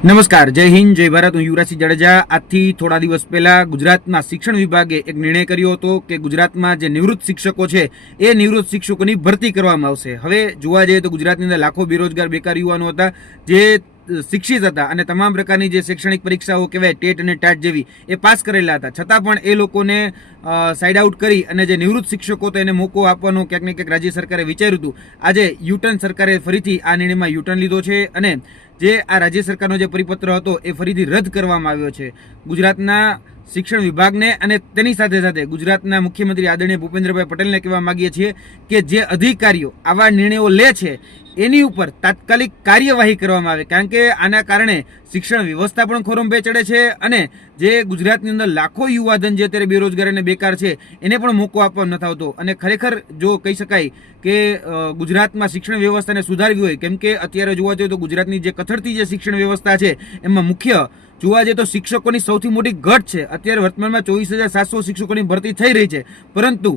નમસ્કાર, જય હિન્દ, જય ભારત. હું યુવરાજસિંહ જાડેજા. આજથી થોડા દિવસ પહેલા ગુજરાતના શિક્ષણ વિભાગે એક નિર્ણય કર્યો હતો કે ગુજરાતમાં જે નિવૃત્ત શિક્ષકો છે, એ નિવૃત્ત શિક્ષકોની ભરતી કરવામાં આવશે. હવે જોવા જઈએ તો ગુજરાતની અંદર લાખો બેરોજગાર, બેકાર યુવાનો હતા, જે શિક્ષિત હતા અને તમામ પ્રકારની જે શૈક્ષણિક પરીક્ષાઓ કહેવાય, ટેટ અને ટાટ જેવી, એ પાસ કરેલા હતા. છતાં પણ એ લોકોને સાઇડ આઉટ કરી અને જે નિવૃત્ત શિક્ષકો તો એને મોકો આપવાનો ક્યાંક ને ક્યાંક રાજ્ય સરકારે વિચાર્યું હતું. આજે યુટર્ન સરકારે ફરીથી આ નિર્ણયમાં યુટર્ન લીધો છે અને જે આ રાજ્ય સરકારનો જે પરિપત્ર હતો એ ફરીથી રદ કરવામાં આવ્યો છે. ગુજરાતના શિક્ષણ વિભાગને અને તેની સાથે સાથે ગુજરાતના મુખ્યમંત્રી આદરણીય ભૂપેન્દ્રભાઈ પટેલને કહેવા માગીએ છીએ કે જે અધિકારીઓ આવા નિર્ણયો લે છે, એની ઉપર તાત્કાલિક કાર્યવાહી કરવામાં આવે. કારણ કે આના કારણે શિક્ષણ વ્યવસ્થા પણ ખોરંભે ચડે છે અને જે ગુજરાતની અંદર લાખો યુવાધન જે અત્યારે બેરોજગાર અને બેકાર છે, એને પણ મોકો આપવાનો નથી આવતો. અને ખરેખર જો કહી શકાય કે ગુજરાતમાં શિક્ષણ વ્યવસ્થાને સુધારવી હોય, કેમ કે અત્યારે જોવા જઈએ તો ગુજરાતની જે કથળતી જે શિક્ષણ વ્યવસ્થા છે, એમાં મુખ્ય જોવા જઈએ તો શિક્ષકોની સૌથી મોટી ઘટ છે. અત્યારે વર્તમાનમાં ચોવીસ હજાર સાતસો શિક્ષકોની ભરતી થઈ રહી છે. પરંતુ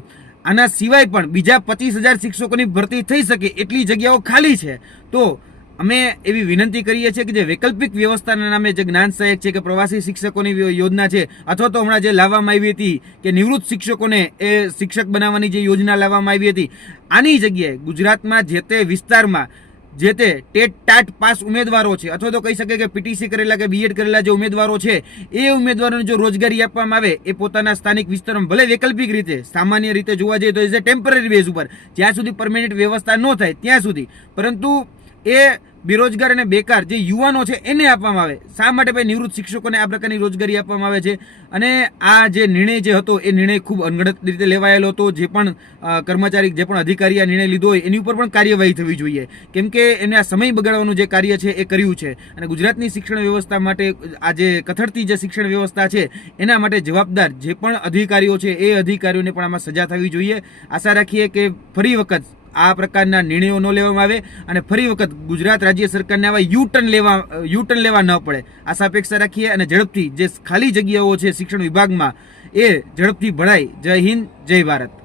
આના સિવાય પણ બીજા પચીસ હજાર શિક્ષકોની ભરતી થઈ શકે એટલી જગ્યાઓ ખાલી છે. તો અમે એવી વિનંતી કરીએ છીએ કે જે વૈકલ્પિક વ્યવસ્થાના નામે જે જ્ઞાન સહાયક છે કે પ્રવાસી શિક્ષકોની યોજના છે, અથવા તો હમણાં જે લાવવામાં આવી હતી કે નિવૃત્ત શિક્ષકોને એ શિક્ષક બનાવવાની જે યોજના લાવવામાં આવી હતી, આની જગ્યાએ ગુજરાતમાં જે તે વિસ્તારમાં જે તે ટેટ ટાટ પાસ ઉમેદવારો છે. અથવા તો કહી શકે કે પીટીસી કરેલા કે બીએડ કરેલા જે ઉમેદવારો છે, એ ઉમેદવારોને જો રોજગારી આપવામાં આવે, એ પોતાના સ્થાનિક વિસ્તારમાં ભલે વૈકલ્પિક રીતે, સામાન્ય રીતે જોવા જઈએ તો એઝ એ ટેમ્પરરી બેઝ ઉપર. જ્યાં સુધી પરમેનન્ટ વ્યવસ્થા ન થાય, ત્યાં સુધી. પરંતુ એ બેરોજગાર અને બેકાર જે યુવાનો છે એને આપવામાં આવે. શા માટે ભાઈ નિવૃત્ત શિક્ષકોને આ પ્રકારની રોજગારી આપવામાં આવે છે? અને આ જે નિર્ણય જે હતો, એ નિર્ણય ખૂબ અનગણત રીતે લેવાયેલો હતો. જે પણ કર્મચારી, જે પણ અધિકારી આ નિર્ણય લીધો હોય, એની ઉપર પણ કાર્યવાહી થવી જોઈએ. કેમ કે એને આ સમય બગાડવાનું જે કાર્ય છે, એ કર્યું છે. અને ગુજરાતની શિક્ષણ વ્યવસ્થા માટે, આ જે કથળતી જે શિક્ષણ વ્યવસ્થા છે, એના માટે જવાબદાર જે પણ અધિકારીઓ છે, એ અધિકારીઓને પણ આમાં સજા થવી જોઈએ. આશા રાખીએ કે ફરી વખત આ પ્રકારના નિર્ણયો ન લેવામાં આવે અને ફરી વખત ગુજરાત રાજ્ય સરકારને આવા યુટર્ન લેવા યુ ટર્ન લેવા ન પડે. આશા અપેક્ષા રાખીએ અને ઝડપથી જે ખાલી જગ્યાઓ છે શિક્ષણ વિભાગમાં, એ ઝડપથી ભરાય જય હિન્દ, જય ભારત.